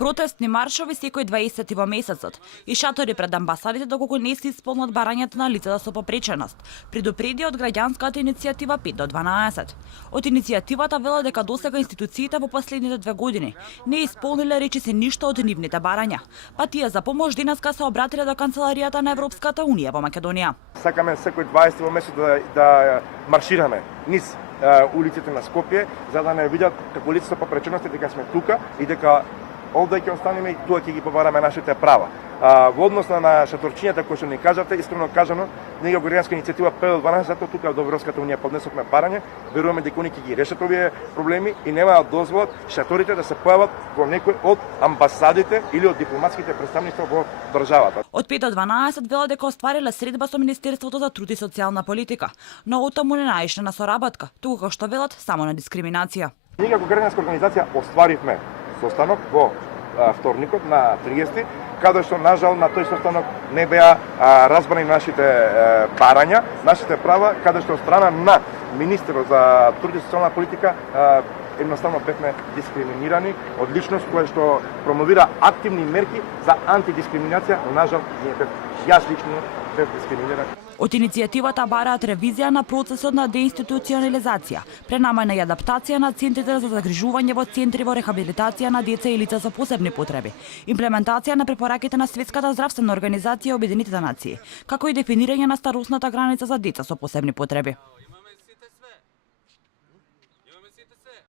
Протестни маршови секој 20 во месецот и шатори пред амбасадите доколку не се исполнат барањата на лицата со попреченост, предупреди од граѓанската иницијатива 5 до 12. Од иницијативата вела дека досега институциите во последните 2 години не исполниле речиси ништо од нивните барања, па тие за помош денеска се обратиле до канцеларијата на Европската унија во Македонија. Сакаме секој 20 во месец да маршираме низ улиците на Скопје, за да не видат како лица со попречености дека сме тука и дека овде ќе останеме и тука ќе ги побараме нашите права. Во однос на шаторчињата кои што ни кажате, искрено кажано, ние го граѓанска иницијатива 5 до 12, затоа тука до Европската унија поднесовме барање, веруваме дека они ќе ги решат овие проблеми и нема да дозволат шаторите да се појават во некој од амбасадите или од дипломатските претставништва во државата. Од 5 до 12 вела дека оствариле средба со Министерството за труд и социјална политика, но отаму не наишле на соработка, туку како што велат само на дискриминација. Ние како граѓанска организација остваривме состанок во вторникот на 30, каде што нажал на тој состанок не беа разбрани нашите барања, нашите права, каде што од страна на министерот за труд и социјална политика едноставно бевме дискриминирани од личност која што промовира активни мерки за антидискриминација, но нажал ние јас лично бев дискриминиран. Од иницијативата бараат ревизија на процесот на деинституционализација, пренамена и адаптација на центрите за загрижување во центри во рехабилитација на деца и лица со посебни потреби, имплементација на препораките на Светската здравствена организација и Обединетите нации, како и дефинирање на старосната граница за деца со посебни потреби.